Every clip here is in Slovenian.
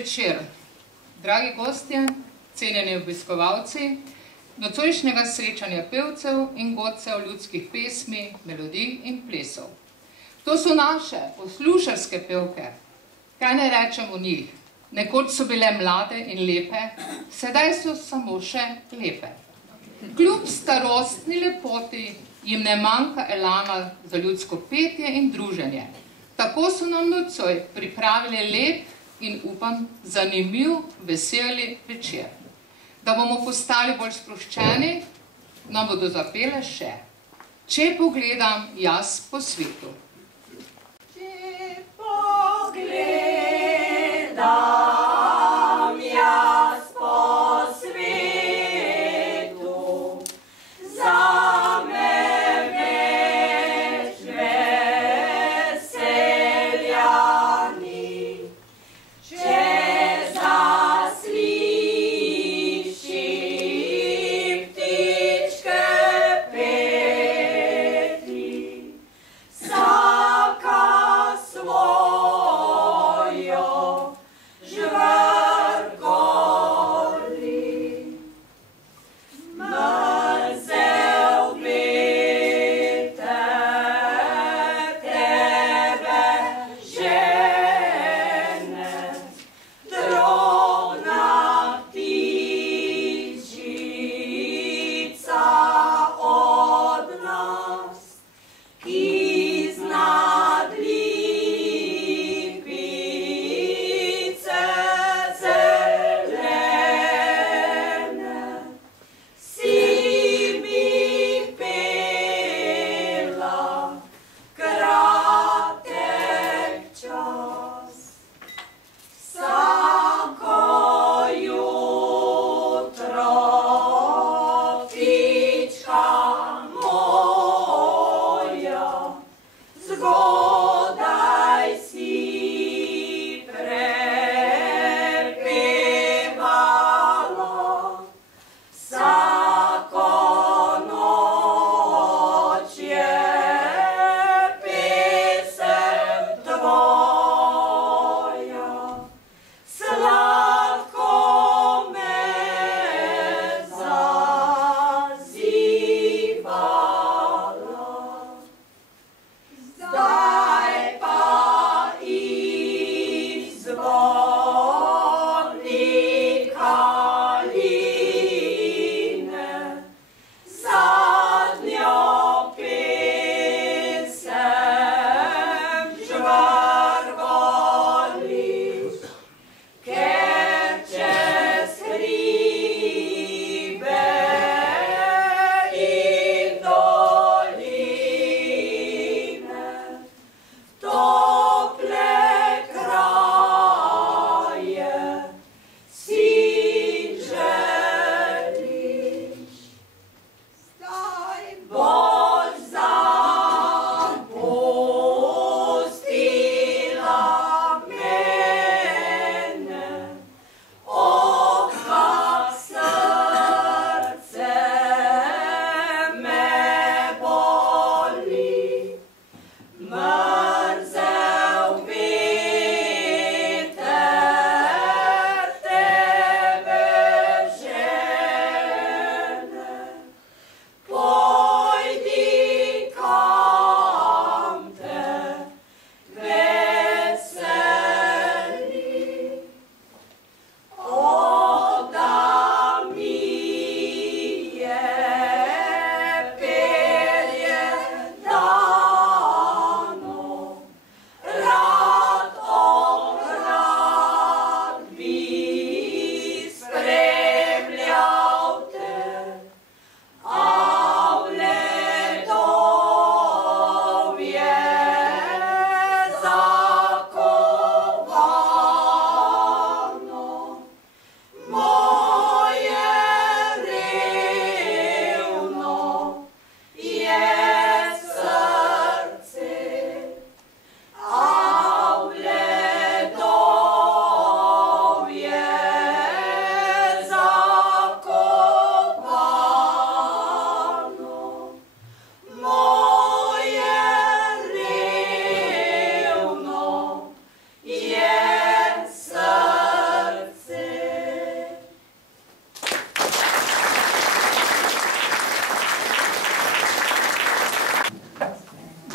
Večer. Dragi gostje, cenjeni obiskovalci, nocojšnjega srečanja pevcev in godcev ljudskih pesmi, melodij in plesov. To so naše poslušarske pevke. Kaj ne rečem o njih? Nekoč so bile mlade in lepe, sedaj so samo še lepe. Kljub starostni lepoti jim ne manjka elana za ljudsko petje in druženje. Tako so nam nocoj pripravili lep in upam zanimiv, veseli večer. Da bomo postali bolj sproščeni, nam bodo zapele še Če pogledam jaz po svetu. Če pogledam jaz po svetu, zame več veselja ni. Če zaslišim ptičke peti,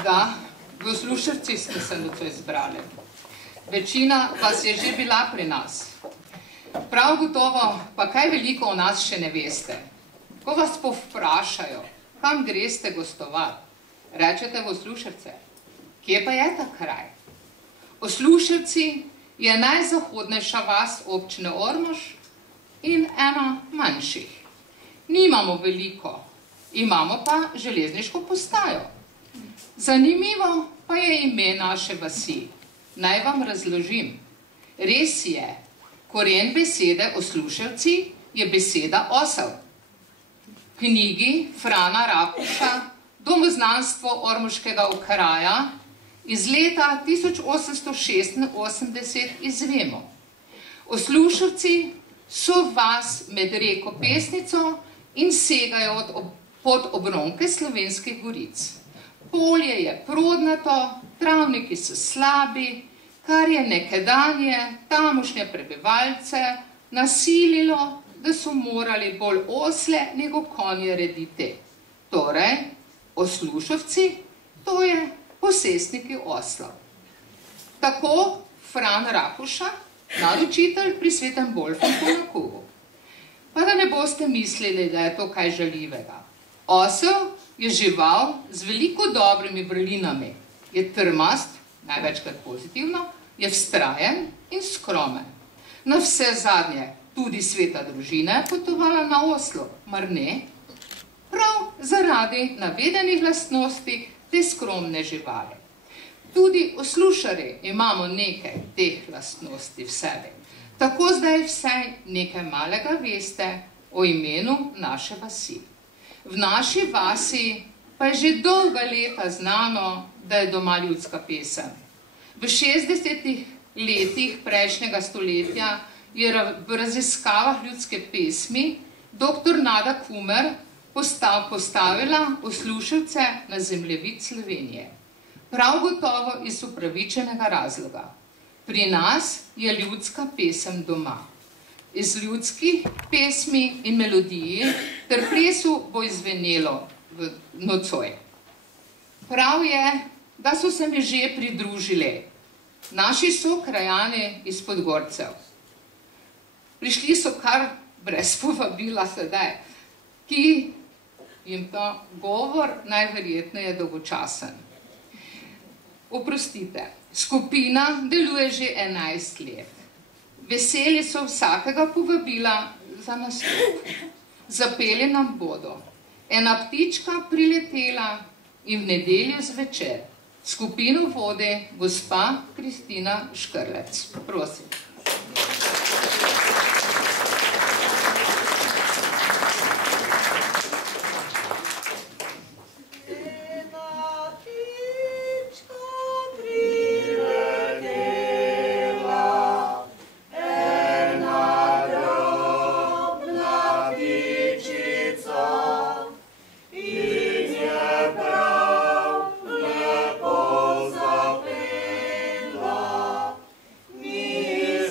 Da, v Osluševcih smo se nocoj zbrali. Večina vas je že bila pri nas. Prav gotovo pa kaj veliko o nas še ne veste. Ko vas povprašajo, kam greste gostovat, rečete v Osluševce. Kje pa je ta kraj? Osluševci je najzahodnejša vas občine Ormož in ena manjših. Nimamo veliko, imamo pa železniško postajo. Zanimivo pa je ime naše vasi. Naj vam razložim. Res je, koren besede Osluševci je beseda osel. V knjigi Frana Rakuša Domoznanstvo ormoškega okraja iz leta 1886 izvemo. Osluševci so vas med reko Pesnico in segajo pod obronke Slovenskih goric. Polje je prodnato, travniki so slabi, kar je nekedanje tamošnje prebivalce nasililo, da so morali bolj osle nego konje rediti. Torej, Osluševci, to je posestniki oslov. Tako Fran Rakuša, nadučitelj pri Svetem Bolfonku na Kubu. Pa da ne boste mislili, da je to kaj žaljivega. Osel je žival z veliko dobrimi vrlinami. Je trmast, največkrat pozitivno, je vztrajen in skromen. Na vse zadnje, tudi sveta družina je potovala na oslu, mar ne? Prav zaradi navedenih lastnosti te skromne živali. Tudi oslušari imamo nekaj teh lastnosti v sebi. Tako zdaj vsaj nekaj malega veste o imenu naše vasi. V naši vasi pa je že dolga leta znano, da je doma ljudska pesem. V 60. letih prejšnjega stoletja je v raziskavah ljudske pesmi dr. Nada Kumer postavila Osluševce na zemljevid Slovenije. Prav gotovo iz upravičenega razloga. Pri nas je ljudska pesem doma. Iz ljudskih pesmi in melodiji ter plesu bo izvenelo v nocoj. Prav je, da so se mi že pridružili naši sokrajani iz Podgorcev. Prišli so kar brez povabila sedaj, ki jim to govor najverjetneje dolgočasen. Oprostite, skupina deluje že 11 let. Veseli so vsakega povabila za nastop. Zapeli nam bodo. Ena ptička priletela in v nedeljo zvečer skupino vodi gospa Kristina Škrlec. Prosim. Mi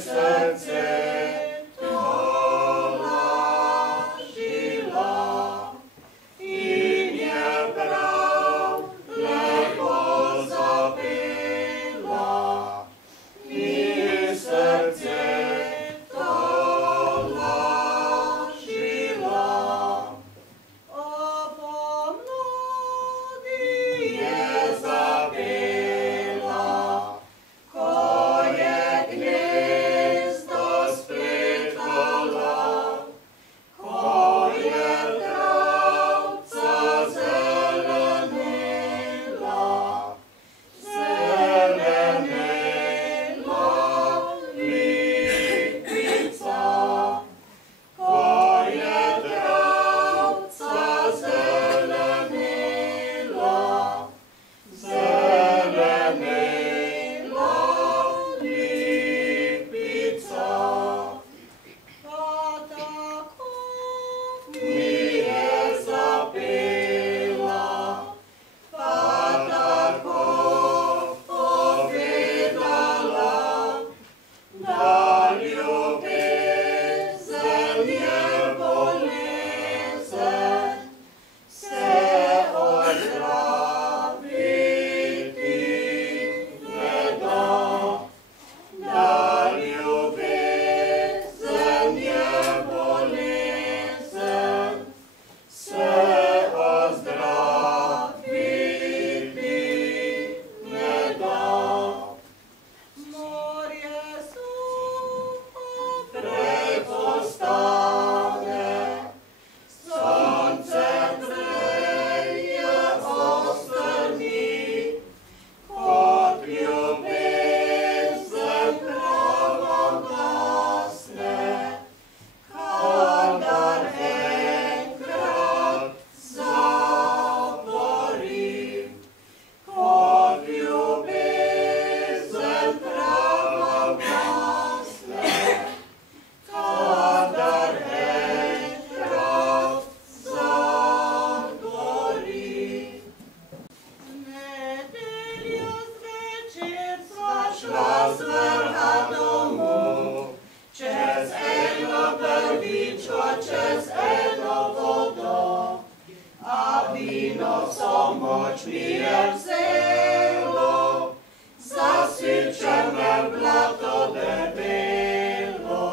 moč mi je vzelo, zasičene v blato debelo.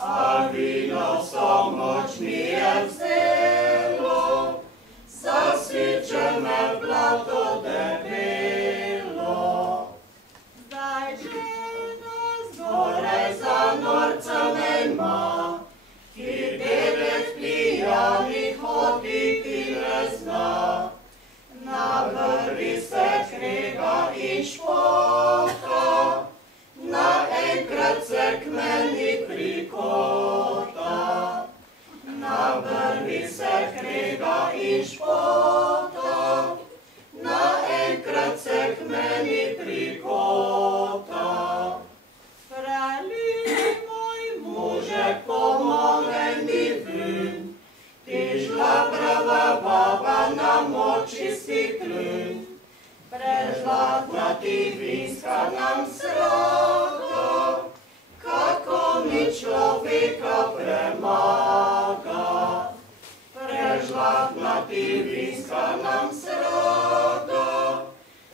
A vino so moč mi je vzelo, zasičene v blato debelo. Zdaj žena zgoraj za norcem ima, ki devet pijanih hoditi ne zna. Na vrvi se krega in špota, naenkrat se k meni prikota. Na vrvi se krega in špota, naenkrat se k meni prikota. Frali moj možek, pomagaj mi ven, ti žlabrava baba na močisti kljun. Prežlatna ti vinska nam sraka, kako mi človeka premaga. Prežlatna ti vinska nam sraka,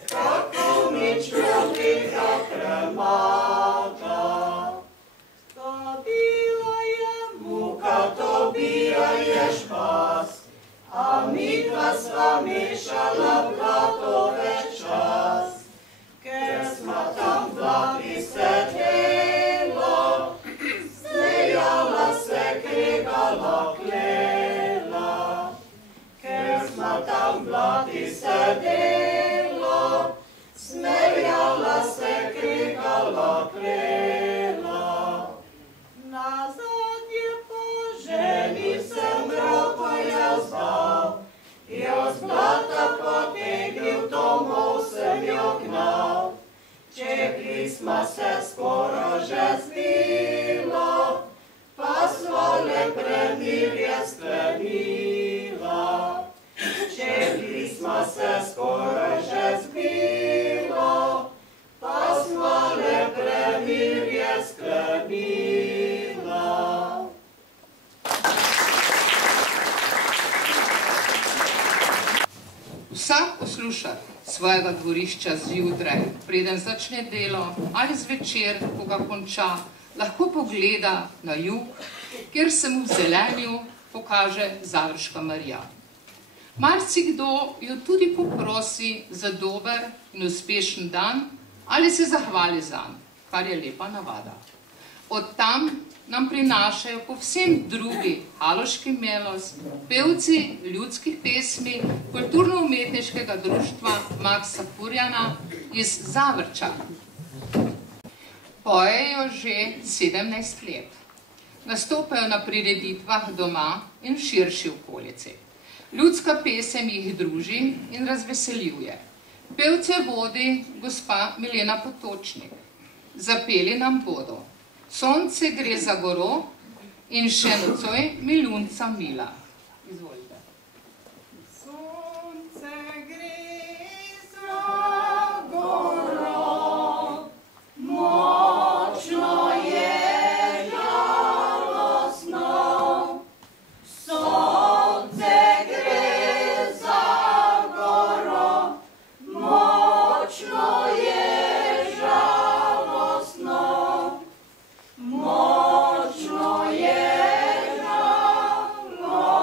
kako mi človeka premaga. To bila je muka, to bila je špas, a midva sva mešala blato več čas. Ker sva tam blati sedela, smejala se, kregala, klela. Ker sva tam blati sedela, smejala se, kregala, klela. Nazadnje po ženi sem roko jaz dal, jo z blata potegnil, domov sem jo gnal. Čekli sva se skoro že zbila, pa sva le premirje sklenila. Čekli sva se skoro že zbila, pa sva le premirje sklenila. Vsak posluša svojega dvorišča zjutraj, preden začne delo, ali zvečer, ko ga konča, lahko pogleda na jug, kjer se mu v zelenju pokaže Završka Marija. Marsikdo jo tudi poprosi za dober in uspešen dan ali se zahvali zanj, kar je lepa navada. Od tam nam prinašajo povsem drugi haloški melos, pevci ljudskih pesmi Kulturno-umetniškega društva Maksa Furjana iz Zavrča. Pojejo že 17 let. Nastopajo na prireditvah doma in v širši okolici. Ljudska pesem jih druži in razveseljuje. Pevce vodi gospa Milena Potočnik. Zapeli nam bodo Sonce gre za goro in še nocoj Milunca mila. Izvolite. Sonce gre za goro, močno je žalostno. Sonce gre za goro, močno je žalostno. Močno je žalostno.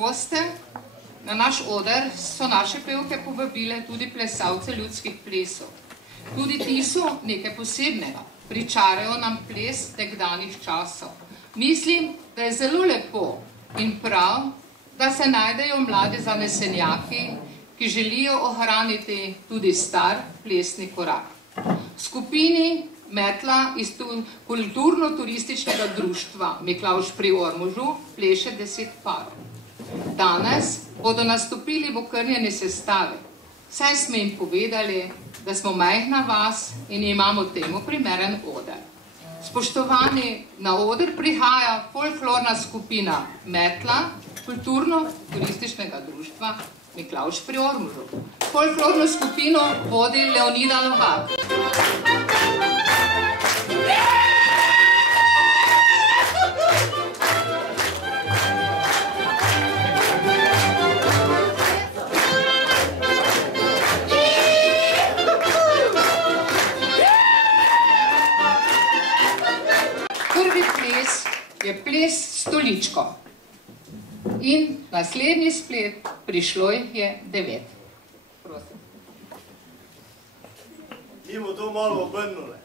goste na naš oder so naše pevke povabile tudi plesalce ljudskih plesov. Tudi ti so nekaj posebnega, pričarajo nam ples nekdanjih časov. Mislim, da je zelo lepo in prav, da se najdejo mladi zanesenjaki, ki želijo ohraniti tudi star plesni korak. V skupini Metla iz kulturno-turističnega društva Miklavž pri Ormožu pleše 10 parov. Danes bodo nastopili v okrnjeni sestavi. Saj smo jim povedali, da smo majhna vas in imamo temu primeren oder. Spoštovani, na oder prihaja folklorna skupina Metla kulturno-turističnega društva Miklavž pri Ormožu. Folklorno skupino vodi Leonida Novak. Prvi ples je ples Stoličko. In naslednji splet, prišlo jih je 9. Prosim. Ti bo to malo obrnule.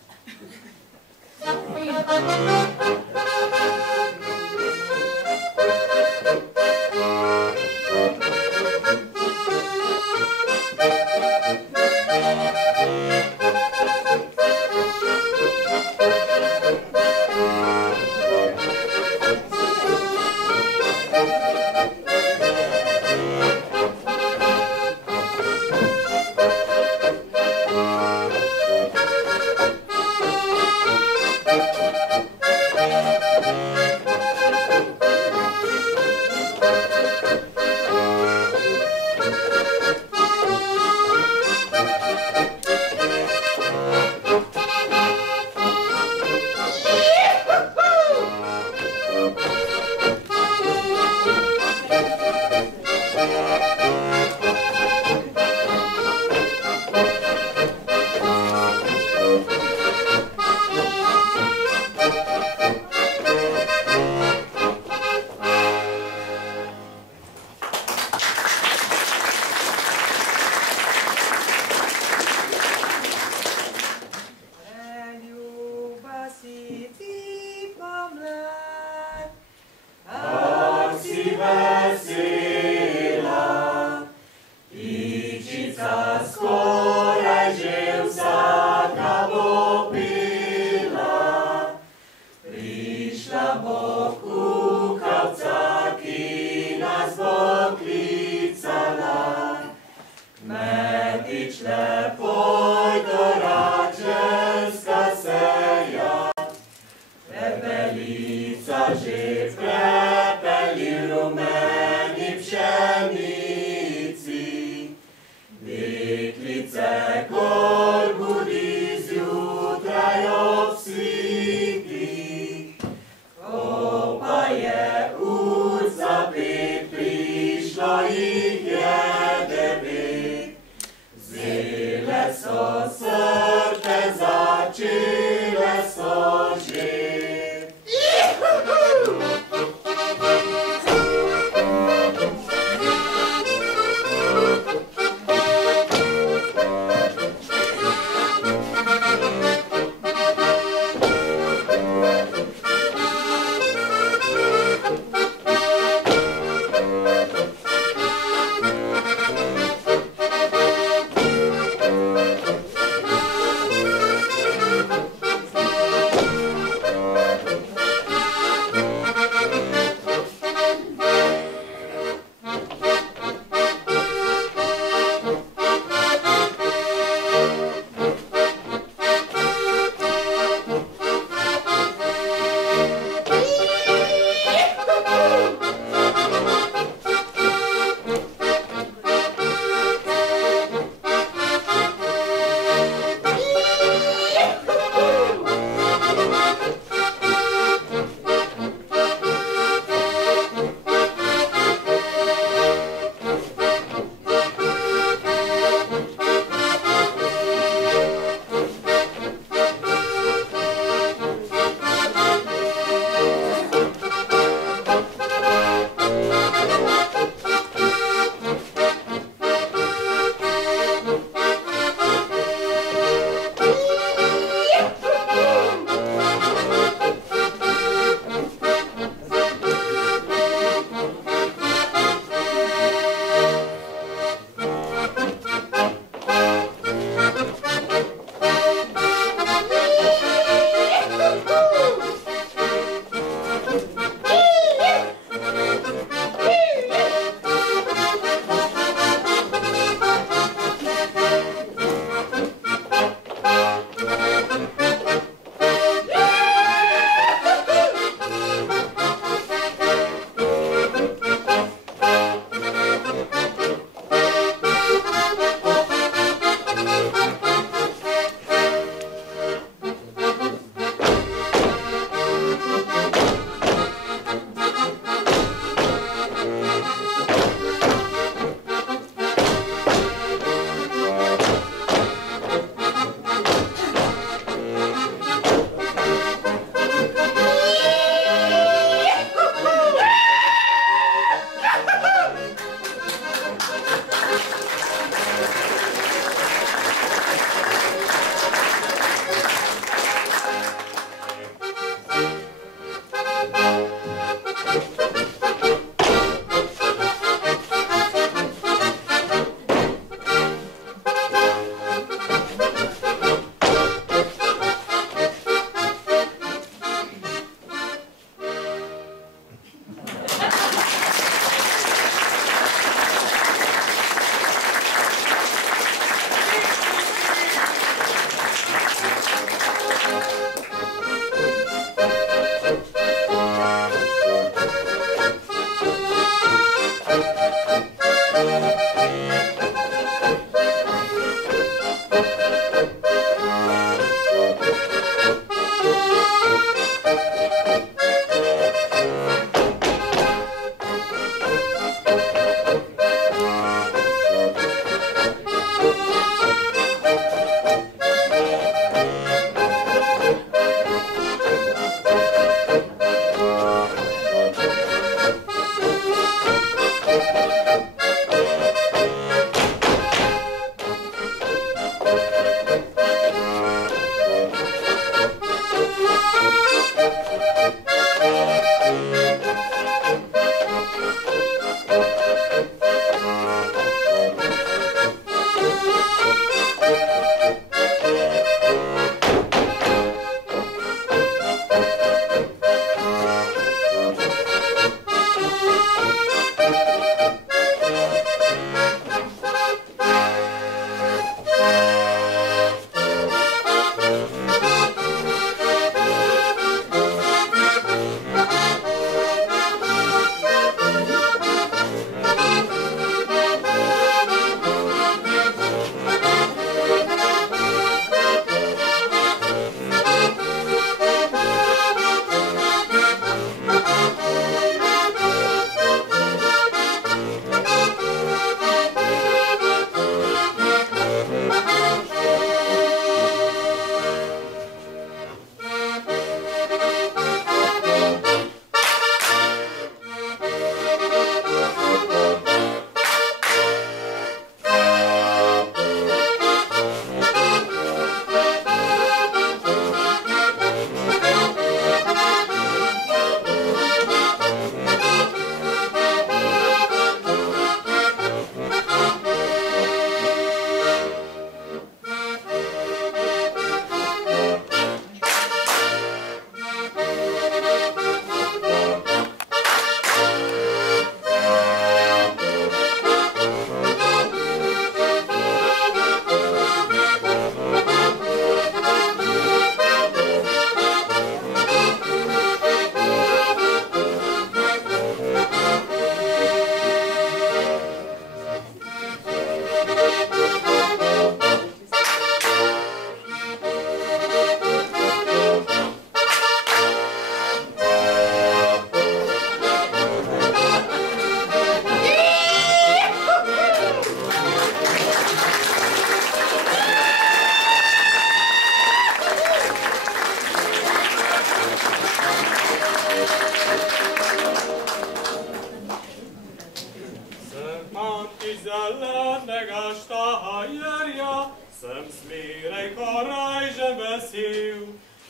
Fantič zelenega štajerja, sem smerej korajže vesel,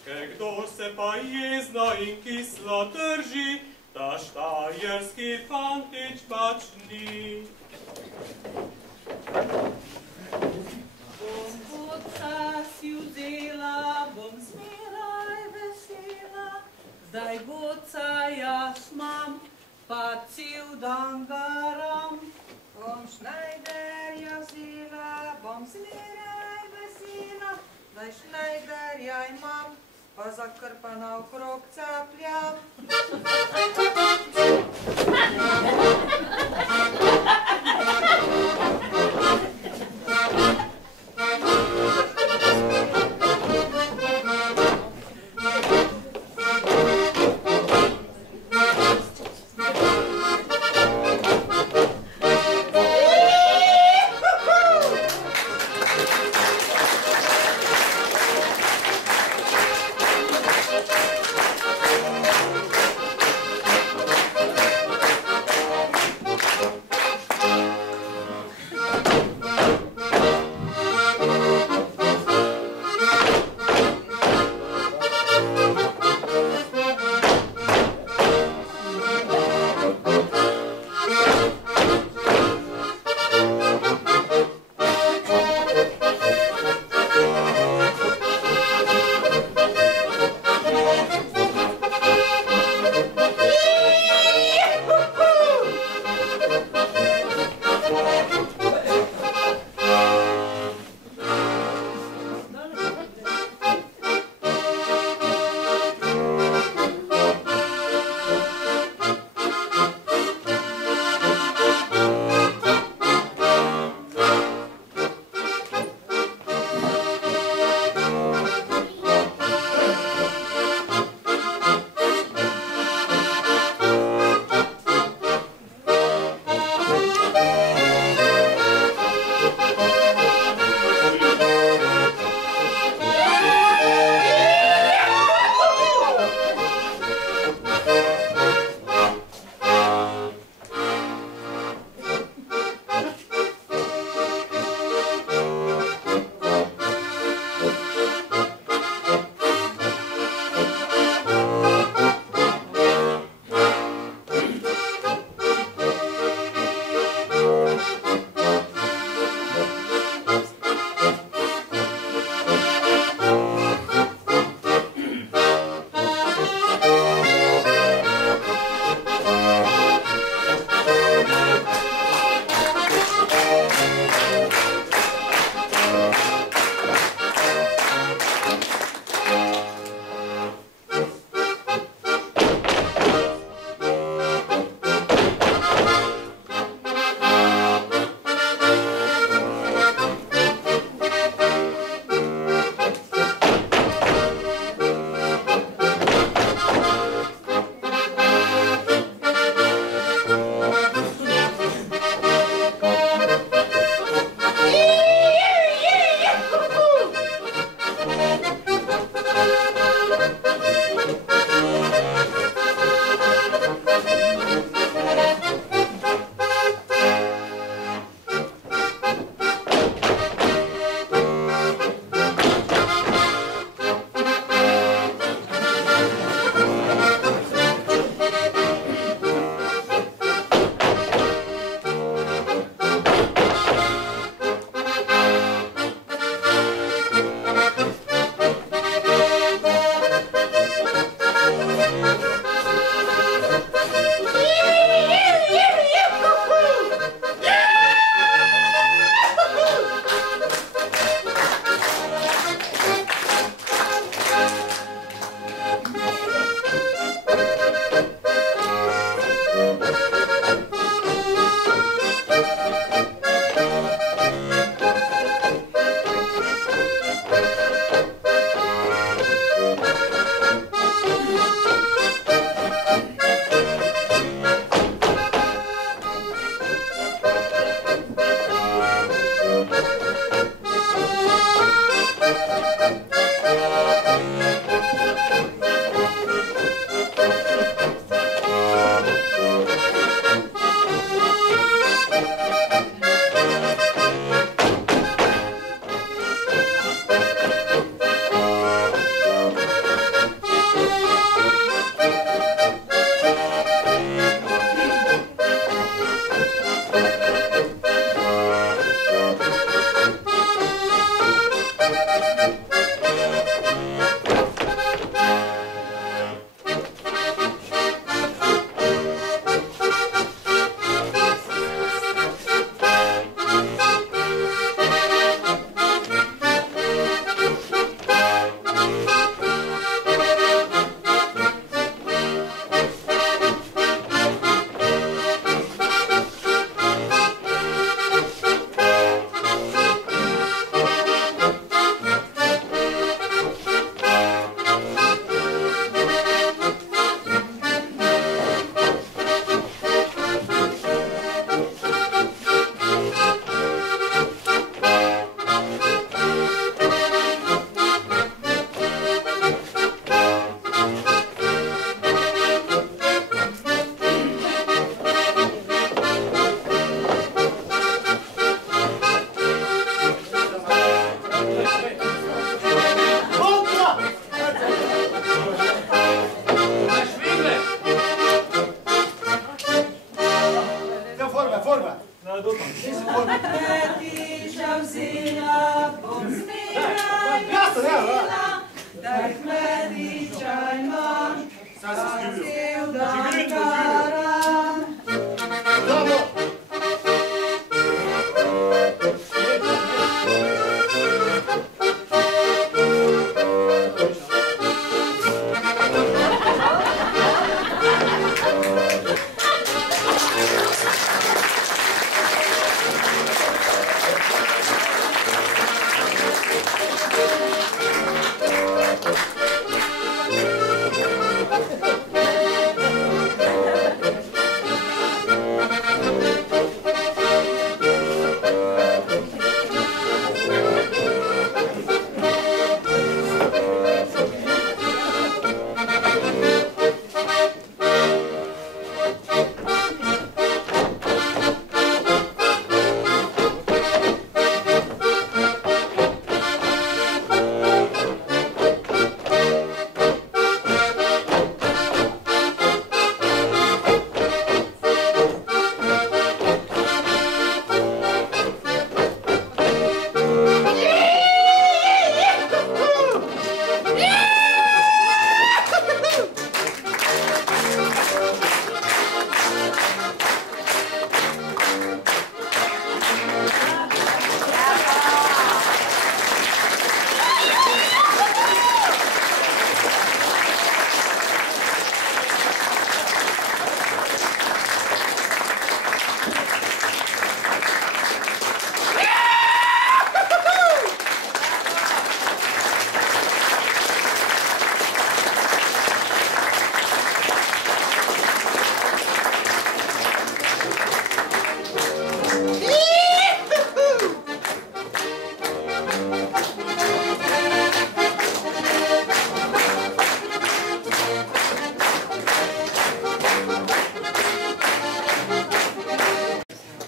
ker kdo se pa jezno in kislo drži, ta štajerski fantič pač ni. Bom godca si vzela, bom smeraj vesela, zdaj godca jaz imam, pa cel dan garam. Bom šnajderja vzela, bom smeraj vesela, zdaj šnajderja imam, pa zakrpana okrog capljam.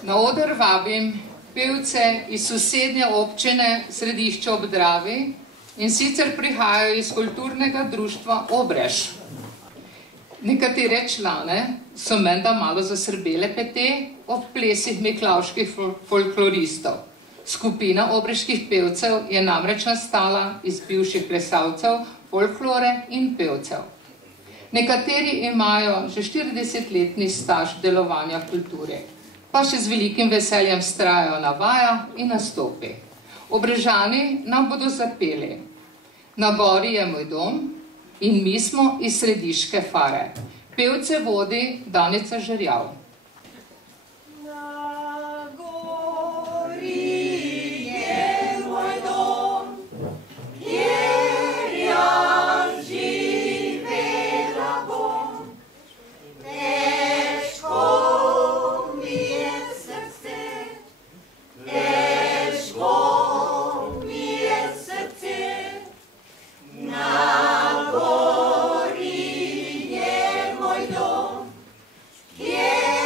Na oder vabim pevce iz sosednje občine Središče ob Dravi, in sicer prihajajo iz kulturnega društva Obrež. Nekatere člane so menda malo zasrbele pete ob plesih miklavških folkloristov. Skupina obreških pevcev je namreč nastala iz bivših plesalcev, folklore in pevcev. Nekateri imajo že 40-letni staž delovanja v kulturi, pa še z velikim veseljem vztrajajo na vajah in nastopi. Obrežani nam bodo zapeli Na gori je moj dom in mi smo iz Središke Fare. Pevce vodi Danica Žerjav. Na gori je moj dom, kjer jaz živela bom. Težko mi je srce, težko mi je srce. Na gori je moj dom, kjer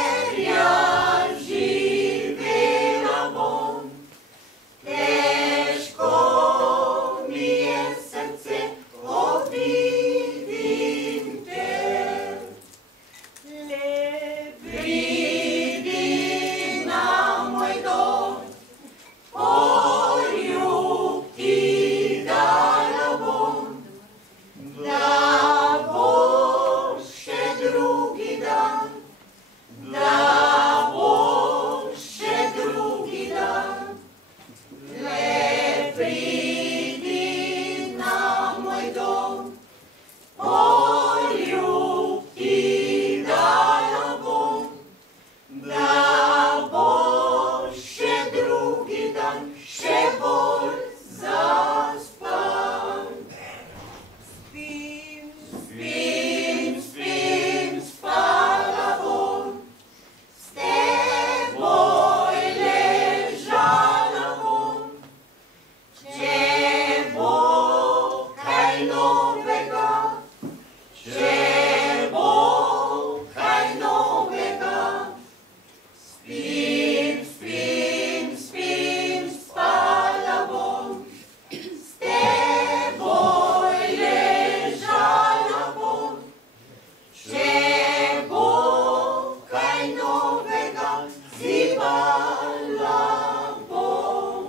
pevala bom.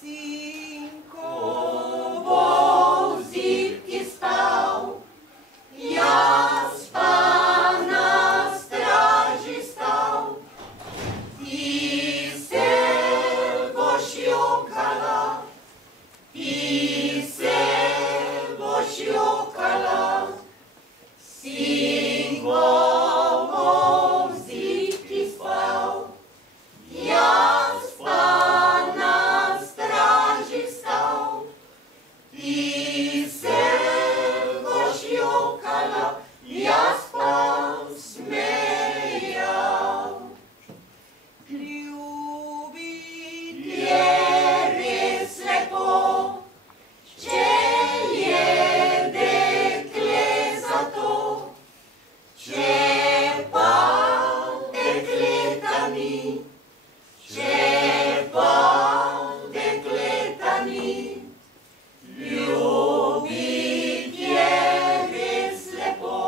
Sinko bo v zidki spal, jaz pa na straži stal. Ti se boš jokala, sinko bo v zidki spal, jaz pa na straži stal. Ti se boš jokala, jaz pa smejal. Ljubiti je res lepo, če je dekle za to, če pa dekleta ni, ljubiti je res lepo,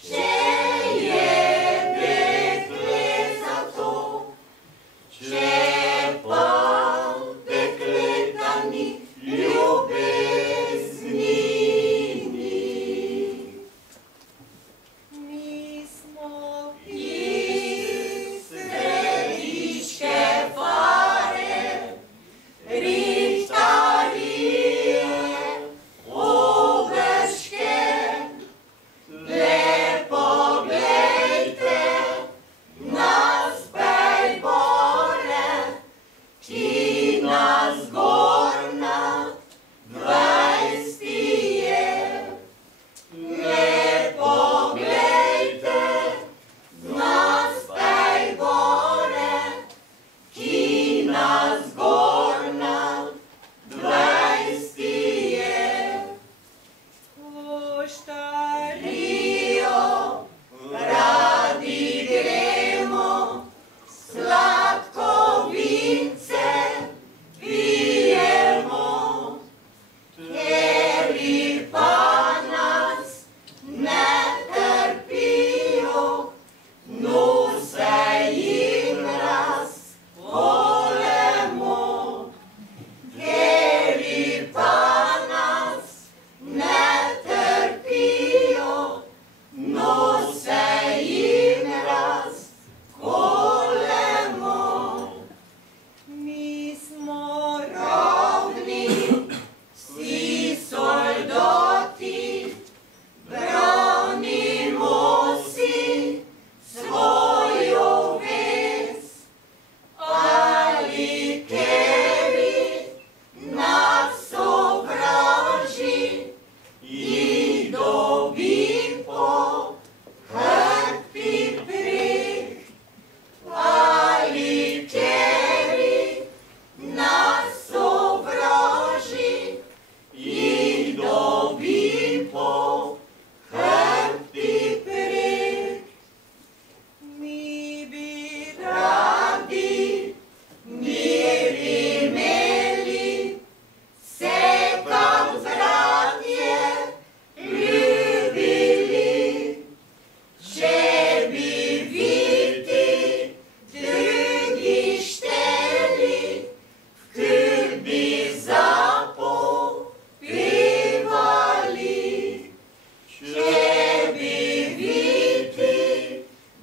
če je dekle za to, če pa dekleta ni, ljubezni ni. Mi smo iz središke fare, rihtarije, obrške, lepo glejte nas bejbore, ki nas gorna dvajstije. Lepo glejte nas bejbore, ki nas gorna dvajstije. Poštarijo radi gremo, sladko vince pijemo, kateri pa nas ne trpijo, nose jim razkolemo. Kateri pa nas ne trpijo, nose jim razkolemo. Mi smo rovni, vsi soldati, branimo si svojo vez, ali kateri nas sovraži, jih dobi po hrbti prek, ali kateri nas sovraži, jih dobi po hrbti prek. Mi bi radi mir imeli, se kak bratje ljubili, če bi viti drugi šteli, v krbi zapopevali. Če bi viti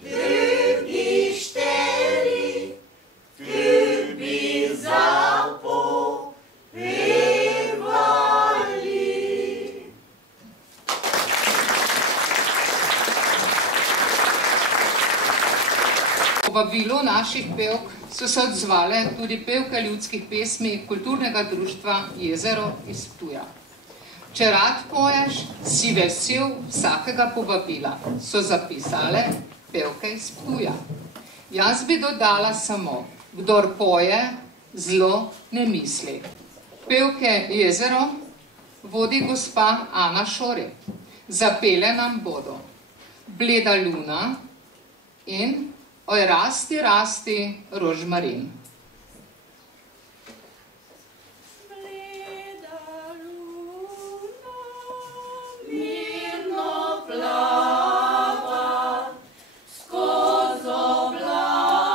drugi šteli, v krbi zapopevali. Povabilu naših pevk so se odzvale tudi pevke ljudskih pesmi Kulturnega društva Jezero iz Ptuja. Če rad poješ, si vesel vsakega povabila, so zapisale pevke iz Ptuja. Jaz bi dodala samo, kdor poje, zlo ne misli. Pevke Jezero vodi gospa Ana Šori. Zapele nam bodo Bleda luna in Oj rasti, rasti, rožmarin. Bleda luna mirno plava skozi oblake.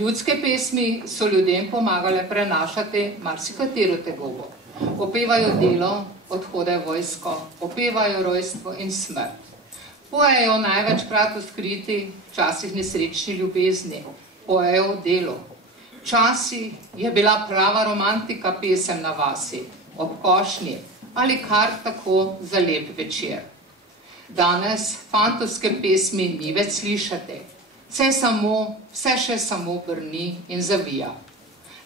Ljudske pesmi so ljudem pomagale prenašati marsikatero tegobo. Opevajo delo, odhode v vojsko, opevajo rojstvo in smrt. Pojejo največkrat v skriti, včasih nesrečni ljubezni, pojejo v delu. Včasih je bila prava romantika pesem na vasi, ob košnji ali kar tako za lep večer. Danes fantovske pesmi ni več slišati, vse še samo brni in zavija.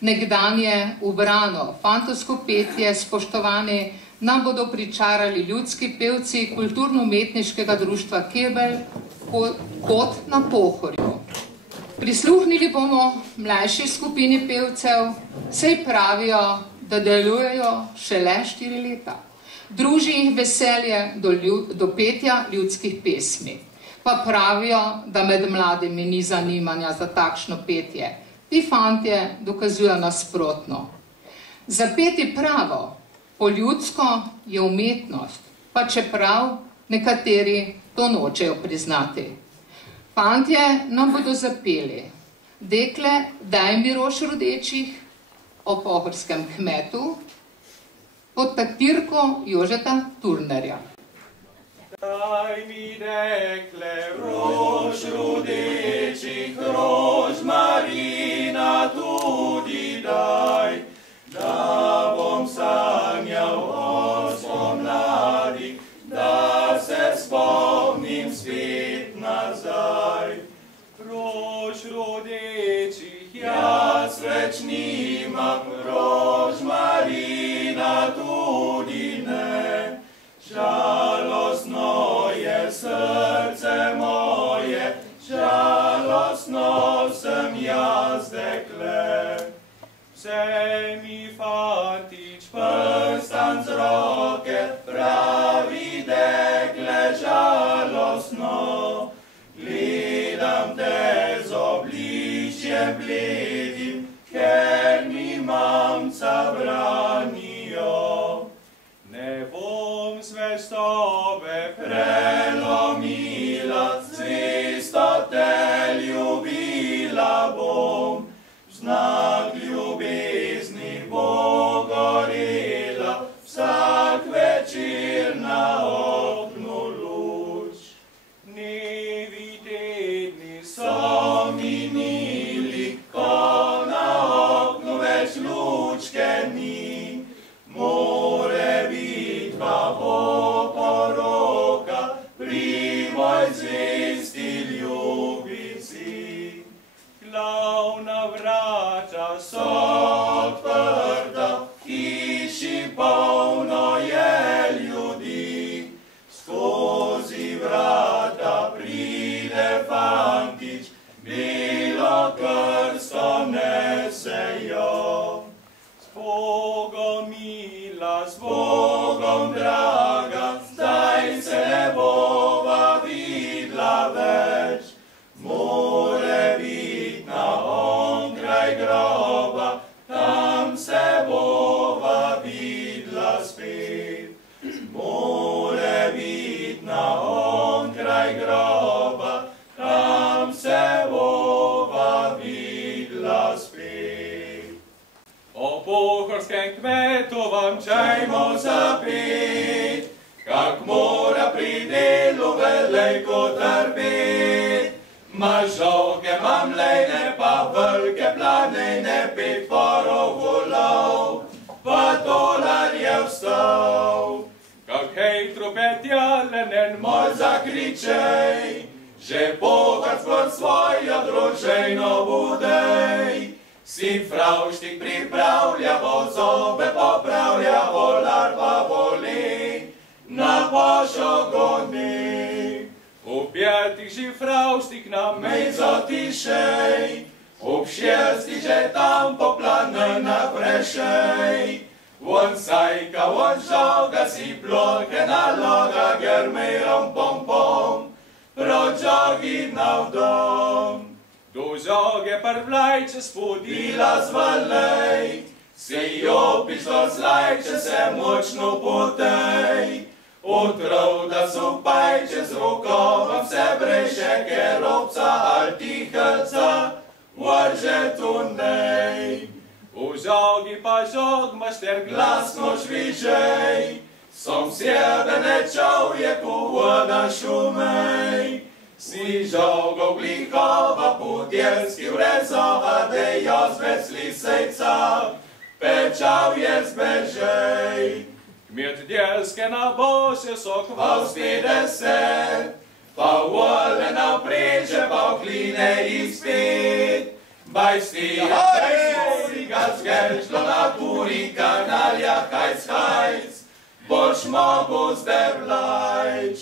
Nekdanje ubrano fantovsko petje, spoštovani, nam bodo pričarali ljudski pevci kulturno-umetniškega društva Kebelj kot na Pohorju. Prisluhnili bomo mlajši skupini pevcev, saj pravijo, da delujejo šele 4 leta. Druži jih veselje do petja ljudskih pesmi. Pa pravijo, da med mladimi ni zanimanja za takšno petje. Ti fantje dokazujejo nasprotno. Zapeti pravo, po ljudsko je umetnost, pa čeprav nekateri to nočejo priznati. Fantje nam bodo zapeli Dekle, daj mi rož rodečih o pohorskem kmetu pod taktirko Jožeta Turnerja. Daj mi, dekle, rož rodečih, rož Marina tudi daj, da bom sanjal o spomladi, da se spomnim spet nazaj. Rož rodečih jaz več nimam, rož Marina tudi ne. Žalostno je srce moje, žalostno sem jaz, dekle. Vse mi fantič prstan z roke, pravi dekle žalostno. Gledam te z obličjem bledim, ker mi mamca branijo. Ne bom zvestobe prelomila, zvesto te ljubila bom. Znak ljubezni bo gorela, vsak večer na oknu luč. Dnevi, tedni so minili, ko na oknu več lučke ni. More bitva bo poroka, pri moj zvesti ljubici. Glavna vrata so odprta, hiši polno je ljudi. Skozi vrata pride fantič, belo krsto nesejo. S Bogom mila, s Bogom draga, zdaj se ne bova vidla več. More vidna onkraj groba, tam se bova vidla spet. More vidna onkraj groba, tam se bova vidla spet. O pohorskem kmetu vam čajmo zapet, kak mora pri delu veliko trpet. Ma žoge mam lejne, pa velike planejne, 5 forov volov, pa dolarjev stov. Kak hej trupetjalenen moj zakričej, že pohor skor svojo družino budej. Sin frauštik pripravlja, vozobe popravlja, volar pa voli, na pošo goni. Ob 5 že fraustik na mej zatišej, ob 6 že tam poplane naprešej. Von sajka, von žoga si ploke naloga, germerom pom-pom, prođogi na vdom. Do žoge prvlajče spodila zvalej, se jopiš do zlajče se močno potej. Otrov da supaj čez rukava vse breše, ker obca ali tihelca urge turnej. U žogi pa žogma šter glasno žvižej, som sjebe nečov je kuvoda šumej. Si žogov glikova putjerski urezova, de jos bez lisejca, pečav je zbežej. Kmiet djelske na boše so hvostide se, pa vole na priče, pa kline ispit. Bajsti ga zgešlo na turi kanalja hajc, boš mogu zdevlajč.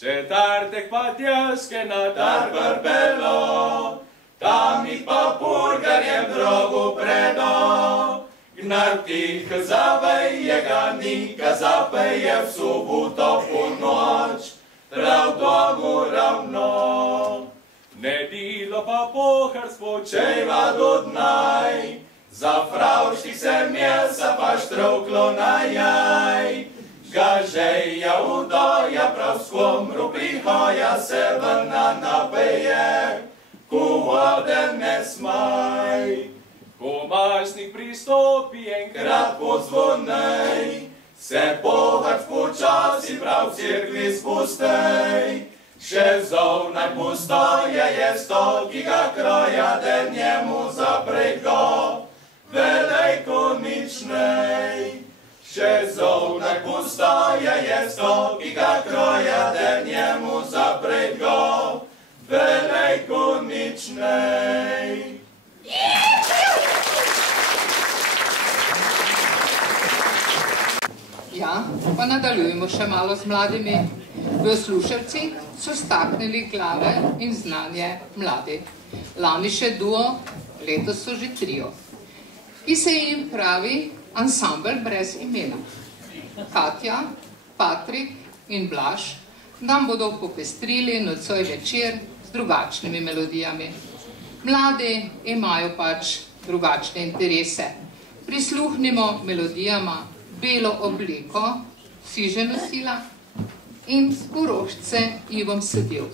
Četartek pa djelske na dar brbelo, tam ih pa purgarjem drogu predo. Gnar tiho zaveje ga nika zapeje v suboto po noč, prav Bogu ravno. Nedilo pa pohar spočeva do dnaj, za fravšti se mjesa pa štrovklo na jaj. Gažeja udoja prav skomru prihoja se vna napeje, ku vode ne smaj. Ko mašnik pristopi enkrat pozvonej, se pohar počasi prav cirkvi spustej. Še zovnaj pustoje je sto, ki ga kroja, da njemu zaprej go, velej koničnej. Še zovnaj pustoje je sto, ki ga kroja, da njemu zaprej go, velej koničnej. Ja, pa nadaljujemo še malo z mladimi. V slušalcih so staknili glave in znanje mladi. Lani še duo, letos so že trio, ki se jim pravi ansambel brez imena. Katja, Patrik in Blaž nam bodo popestrili nocoj večer z drugačnimi melodijami. Mladi imajo pač drugačne interese. Prisluhnimo melodijama Belo obliko, si že nosila, in Korošce ji bom sedel.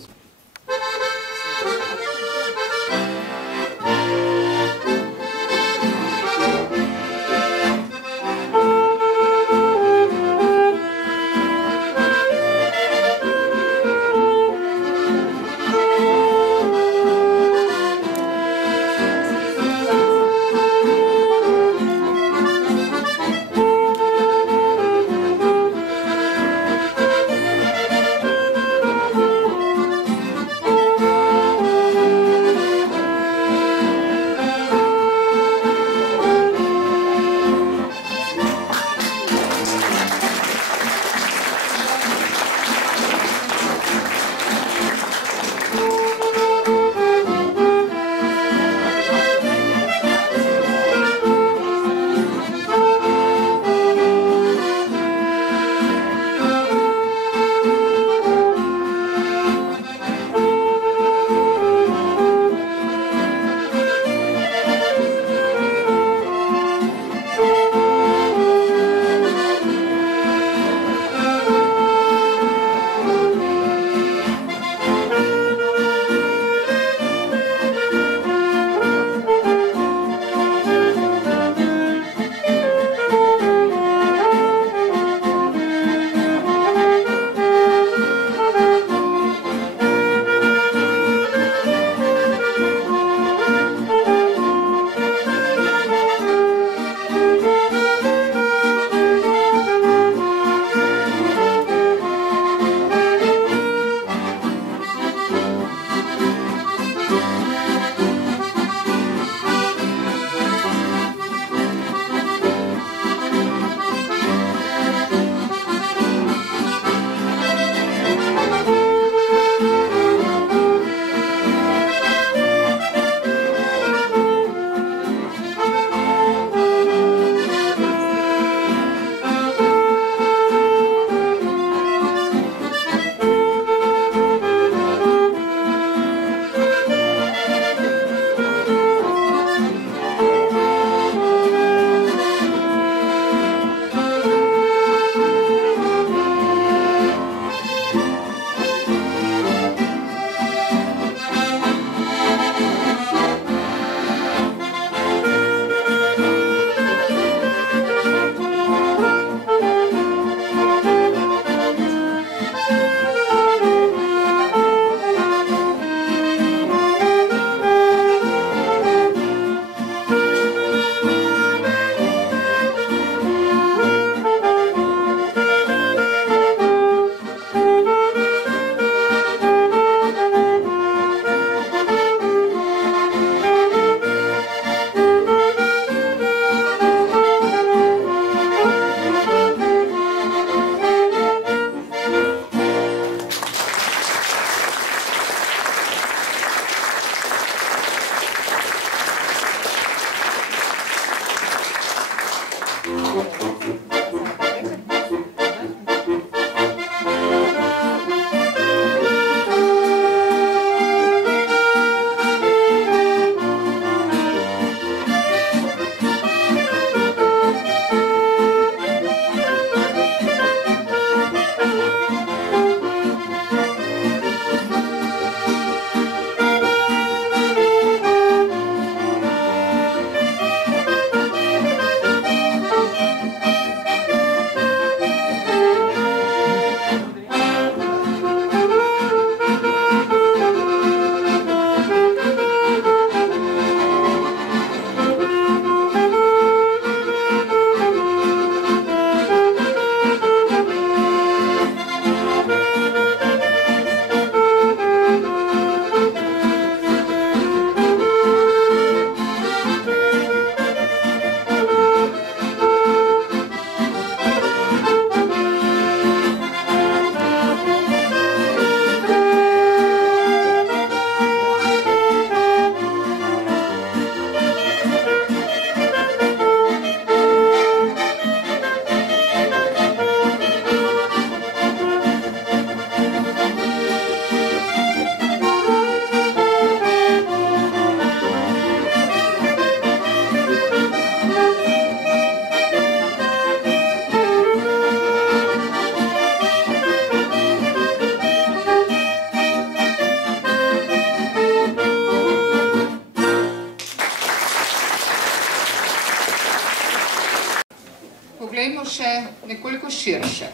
nekoliko širše.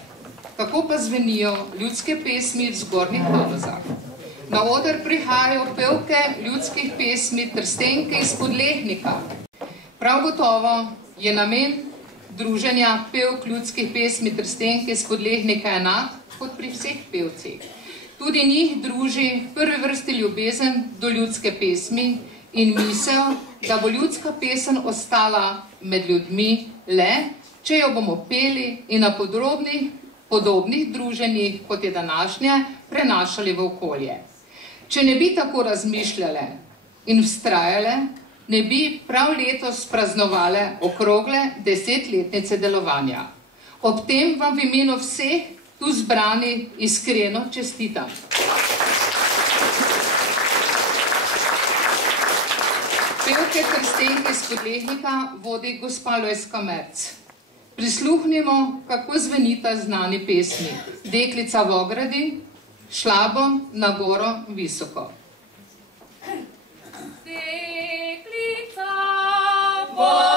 Kako pa zvenijo ljudske pesmi v Zgornjih Halozah? Na oder prihajajo pevke ljudskih pesmi Trstenke iz Podlehnika. Prav gotovo je namen druženja pevk ljudskih pesmi Trstenke iz Podlehnika enak kot pri vseh pevcih. Tudi njih druži v prvi vrsti ljubezen do ljudske pesmi in misel, da bo ljudska pesem ostala med ljudmi le, če jo bomo peli in na podobnih druženjih, kot je današnje, prenašali v okolje. Če ne bi tako razmišljale in vztrajale, ne bi prav letos praznovale okrogle 10-letnice delovanja. Ob tem vam v imenu vseh tu zbrani iskreno čestitam. Pevke Trstenke iz Podlehnika vodi gospa Lojska Merc. Prisluhnimo, kako zvenita znani pesmi Deklica v ogradi, Šlabom na goro visoko. Deklica v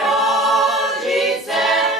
Rožice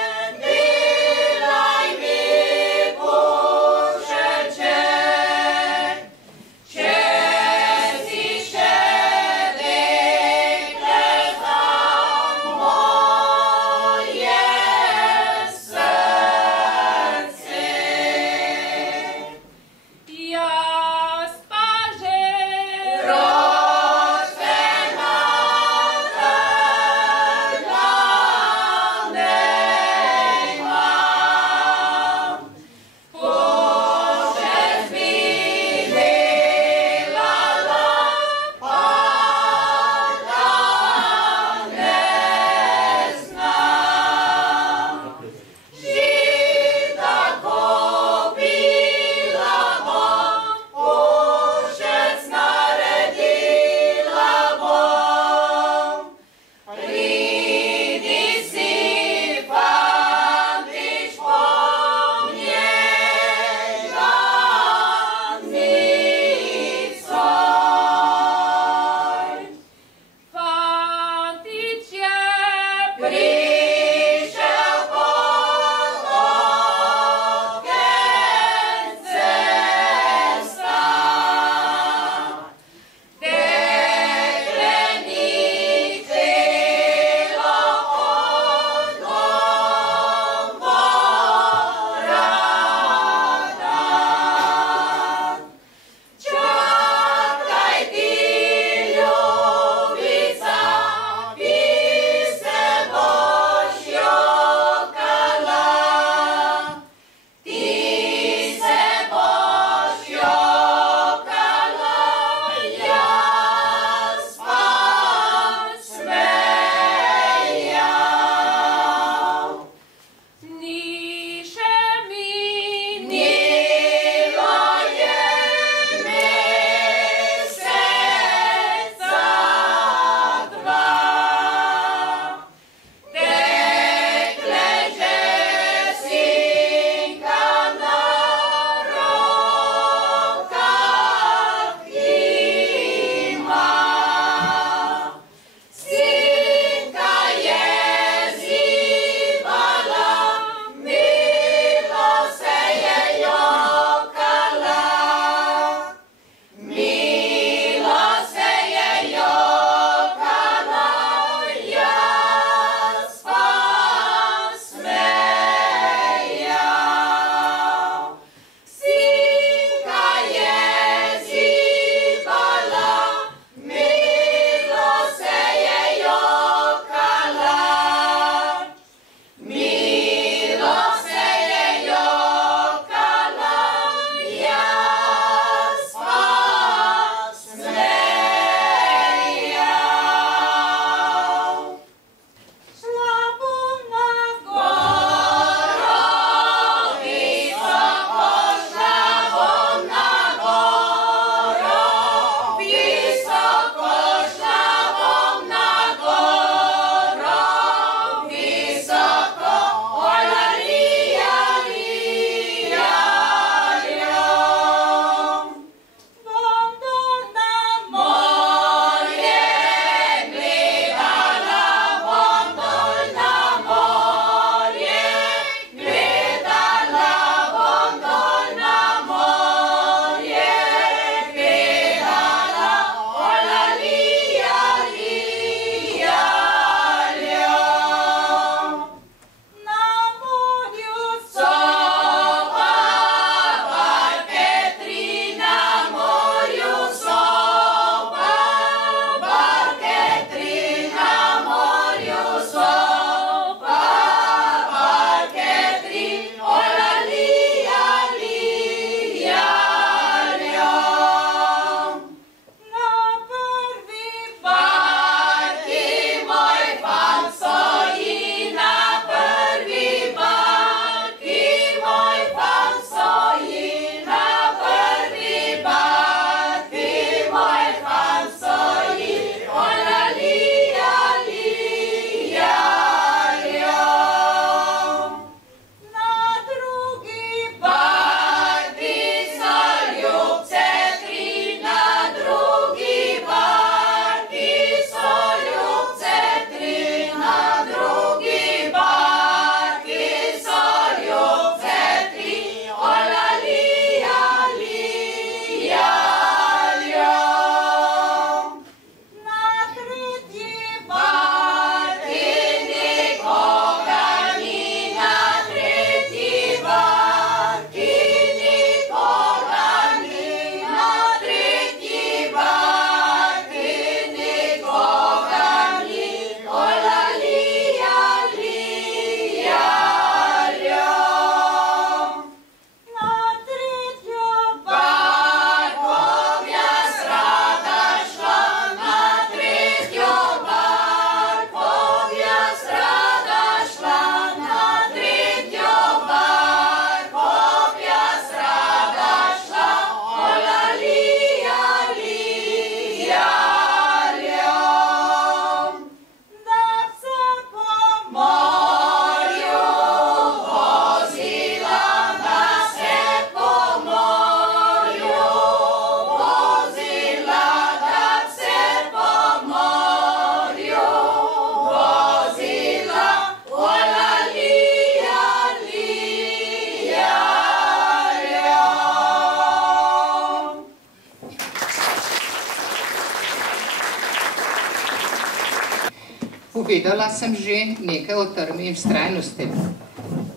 Povedala sem že nekaj o trmi in vztrajnosti.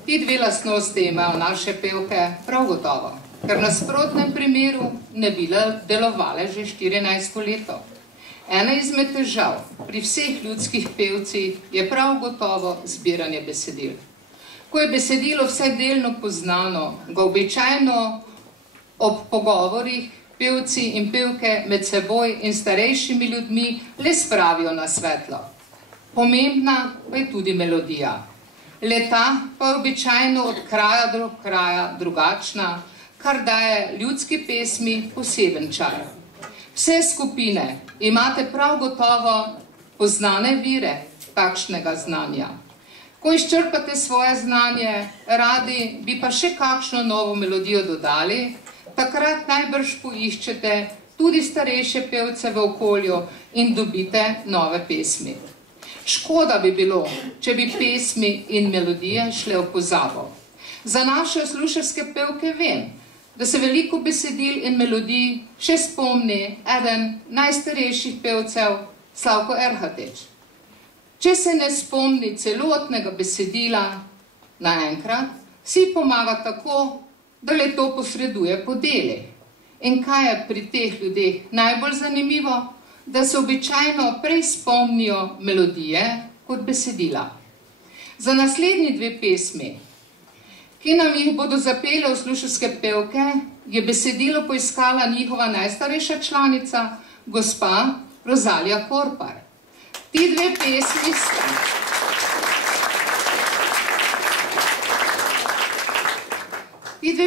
Ti dve lastnosti imajo naše pevke prav gotovo, ker v nasprotnem primeru ne bi delovale že 14 leto. Ena izmed težav pri vseh ljudskih pevcih je prav gotovo zbiranje besedil. Ko je besedilo vsaj delno poznano, ga običajno ob pogovorih pevci in pevke med seboj in starejšimi ljudmi le spravijo na svetlo. Pomembna pa je tudi melodija. Leta pa je običajno od kraja do kraja drugačna, kar daje ljudski pesmi poseben čar. Vse skupine imate prav gotovo poznane vire takšnega znanja. Ko izčrpate svoje znanje, radi bi pa še kakšno novo melodijo dodali, takrat najbrž poiščete tudi starejše pevce v okolju in dobite nove pesmi. Škoda bi bilo, če bi pesmi in melodije šle v pozabo. Za naše slušarske pevke vem, da se veliko besedil in melodij še spomni eden najstarejših pevcev, Slavko Erhatič. Če se ne spomni celotnega besedila naenkrat, si pomaga tako, da le to posreduje po deli. In kaj je pri teh ljudeh najbolj zanimivo? Da se običajno prej spomnijo melodije kot besedila. Za naslednji dve pesmi, ki nam jih bodo zapele v slušarske pevke, je besedilo poiskala njihova najstarejša članica, gospa Rozalija Korpar. Ti dve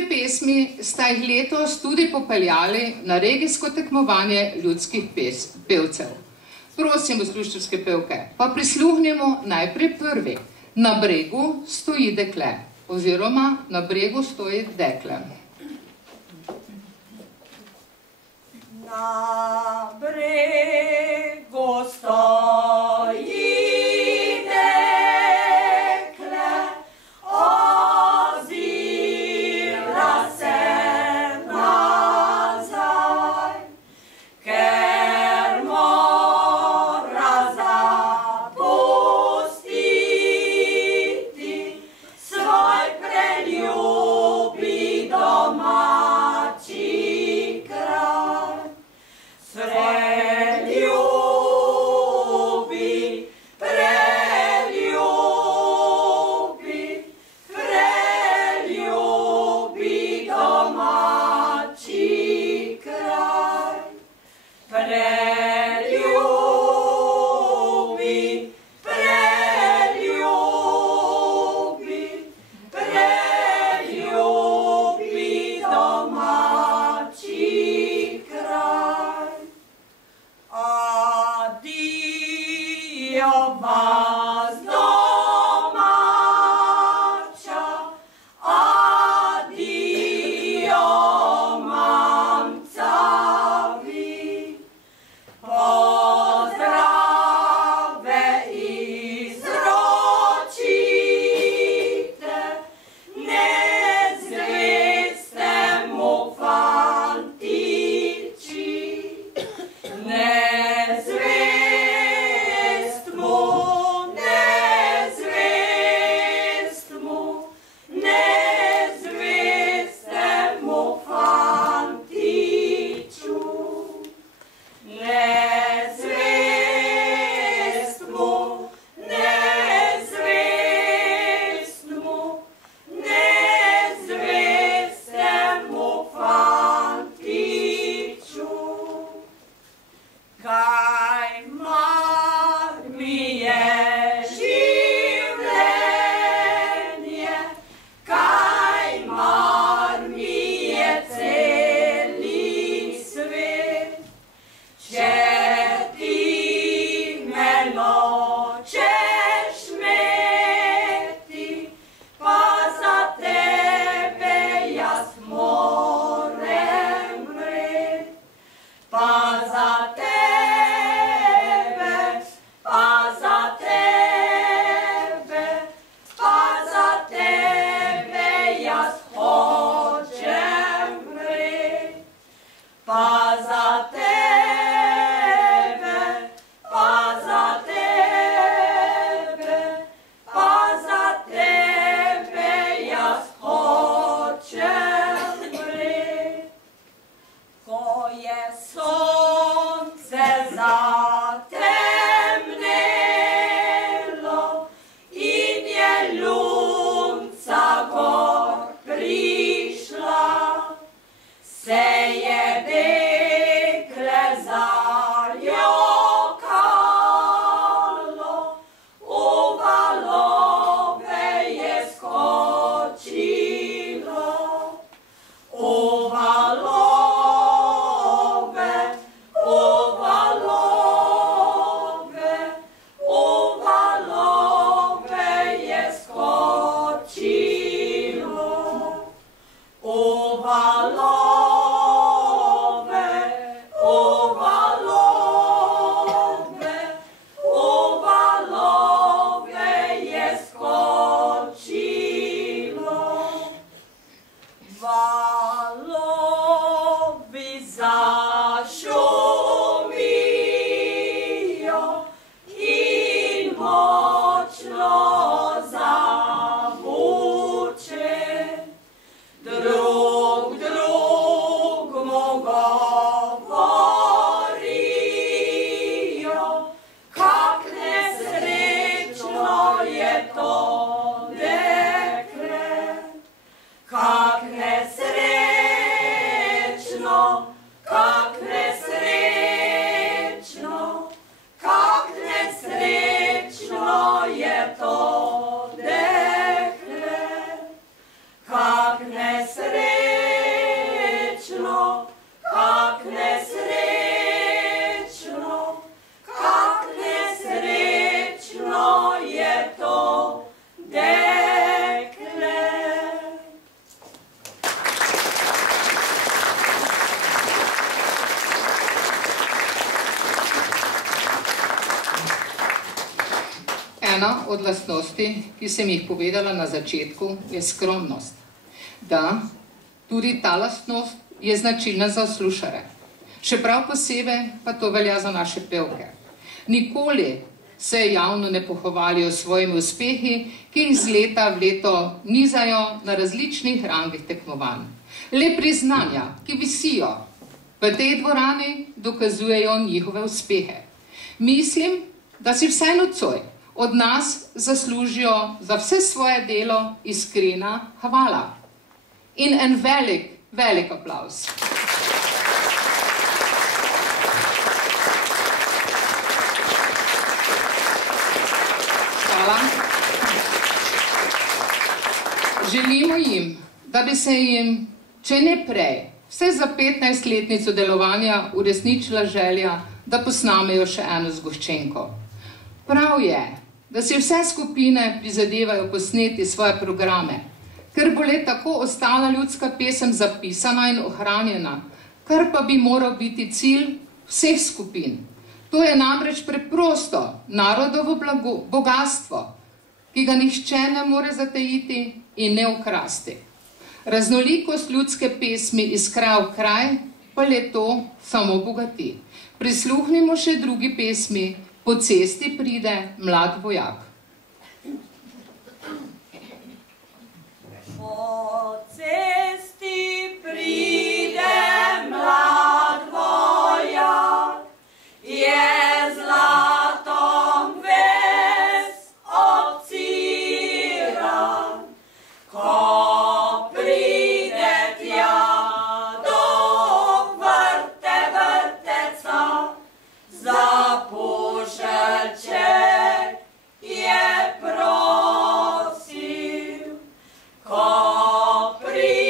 pesmi sta jih letos tudi popeljali na regijsko tekmovanje ljudskih pevcev. Prosim, slušarske pevke, pa prisluhnimo najprej prvi. Na bregu stoji dekle, oziroma na bregu stoji dekle. Na bregu stoji Preljubi je to dekle, kak nesrečno, kak nesrečno, kak nesrečno je to dekle, kak nesrečno, kak nesrečno, kak nesrečno je to dekle. Ena od lastnosti, ki sem jih povedala na začetku, je skromnost. Da, tudi ta lastnost je značilna za slušare. Še prav posebej pa to velja za naše pevke. Nikoli se javno ne pohvalijo s svojimi uspehi, ki jih z leta v leto nizajo na različnih rangih tekmovanj. Le priznanja, ki visijo v tej dvorani, dokazujejo njihove uspehe. Mislim, da si vsaj nocoj od nas zaslužijo za vse svoje delo iskrena hvala. In en velik, velik aplavz. Hvala. Želimo jim, da bi se jim, če ne prej, vse za 15-letnico delovanja uresničila želja, da posnamejo še eno zgoščenko. Prav je, da si vse skupine prizadevajo posneti svoje programe, ker bo le tako ostala ljudska pesem zapisana in ohranjena, kar pa bi moral biti cilj vseh skupin. To je namreč preprosto narodovo bogastvo, ki ga nihče ne more zatajiti in ne ukrasti. Raznolikost ljudske pesmi iz kraja v kraj pa le to samo bogati. Prisluhnimo še drugi pesmi, Po cesti pride mlad vojak. Po cesti pride mlad vojak, je zlatom ves obciran, ko pride tja do vrteca, za pošeljček je prosil, ko pride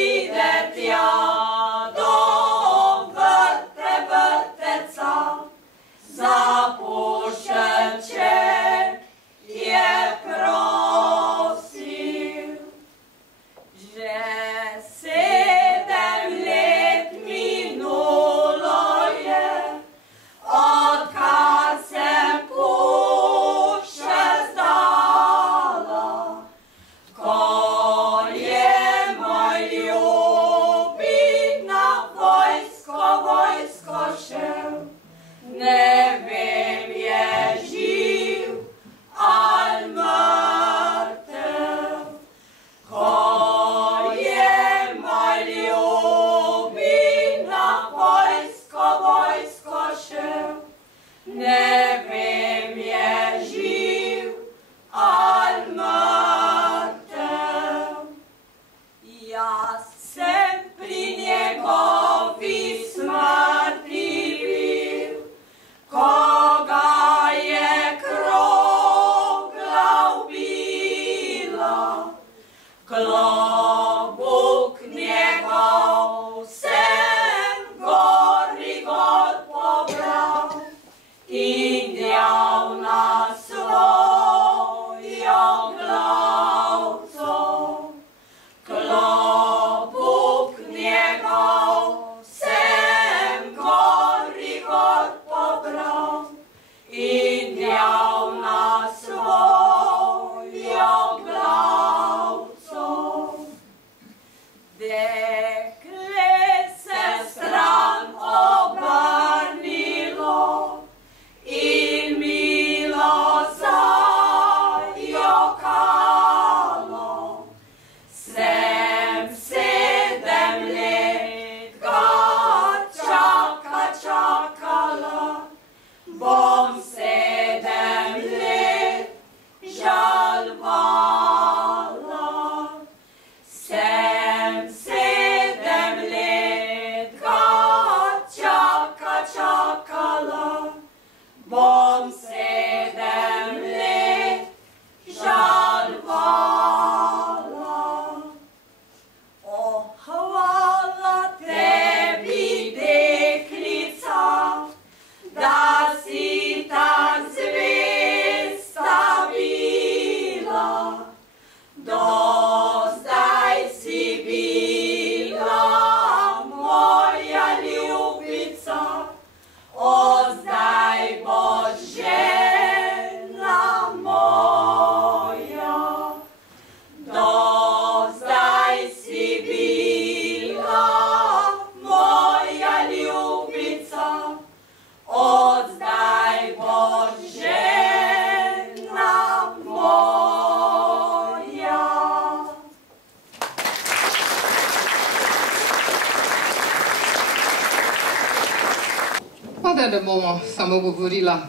seveda ne bomo samo govorila,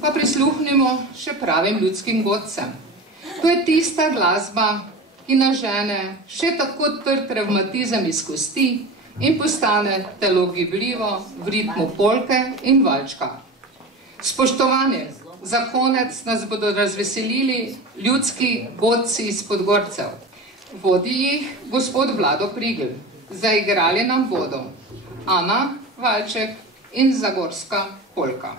pa prisluhnimo še pravim ljudskim godcem. To je tista glasba, ki nažene še tako trd revmatizem iz kosti in postane telo gibljivo v ritmu polke in valčka. Spoštovani, za konec nas bodo razveselili ljudski godci iz Podgorcev. Vodi jih gospod Vlado Prigl. Zaigrali nam bodo Ana, valček in zagorska polka.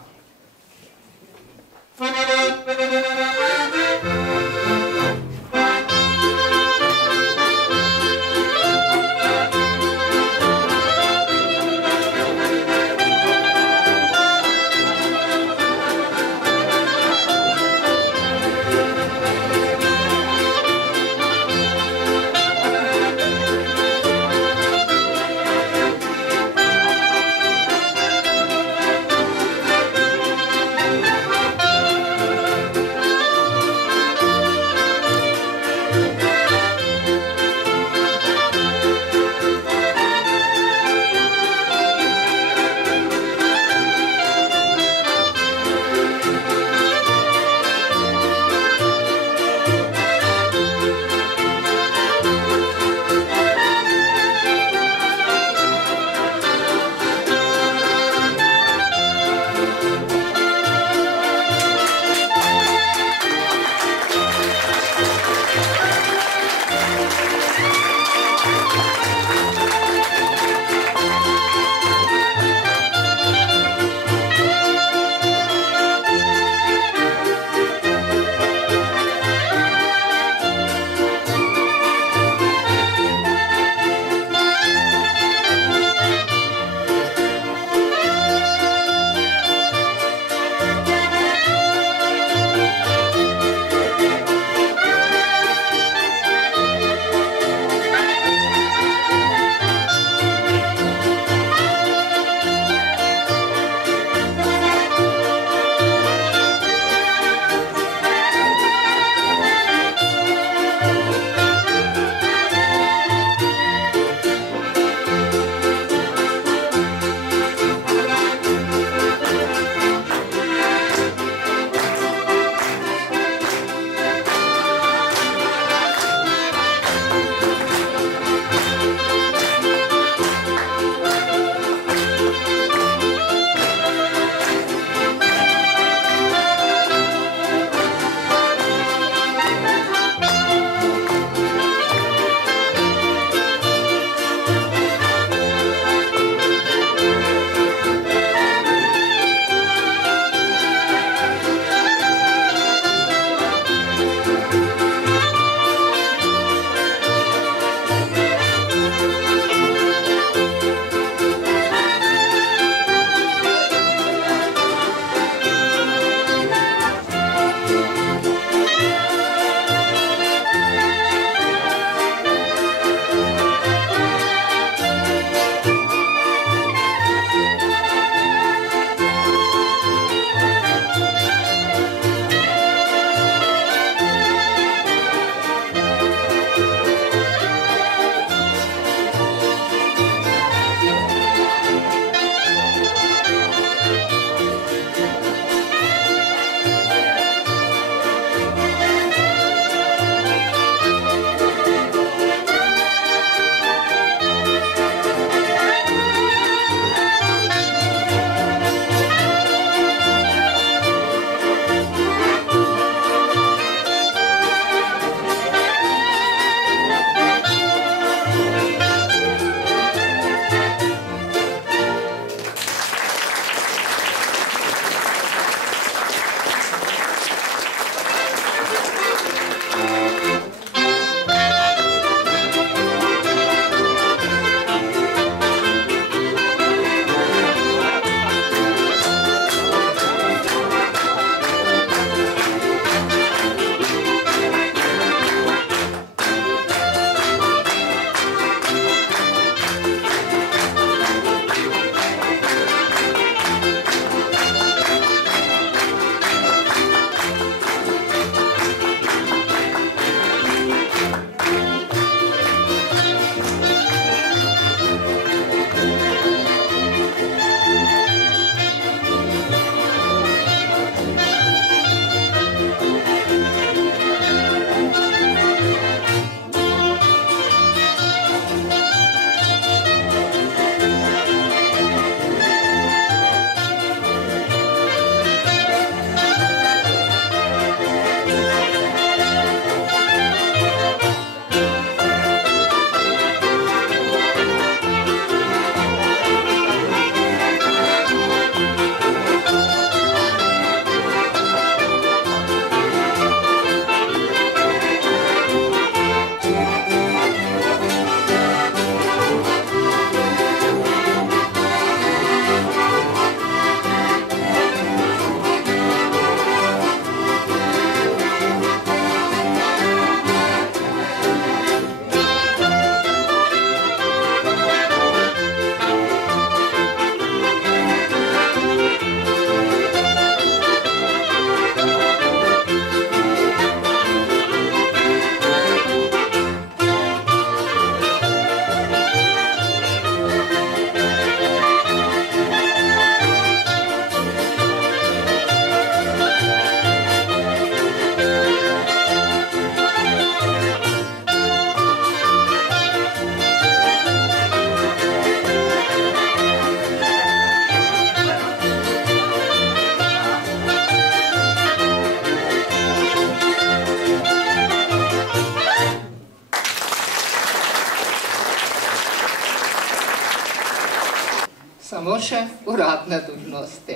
samo še uradne dolžnosti.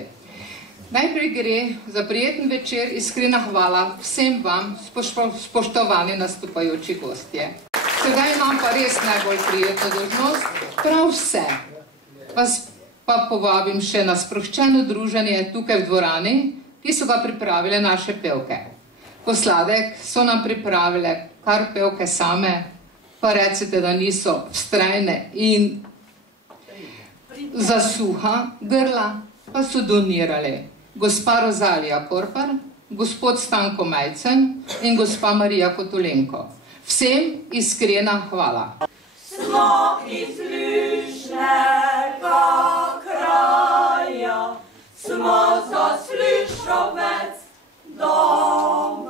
Najprej gre za prijeten večer, iskrena hvala vsem vam, spoštovani nastopajoči gostje. Sedaj imam pa res najbolj prijetno dolžnost, prav vse. Vas pa povabim še na sproščeno druženje tukaj v dvorani, ki so ga pripravile naše pevke. Posladek so nam pripravile kar pevke same, pa recite, da niso vztrajne in za suha grla, pa so donirali gospa Rozalija Korpar, gospod Stanko Majcen in gospa Marija Kotulenko. Vsem iskrena hvala. Smo iz Ljušnega kraja, smo za Slišovec doma.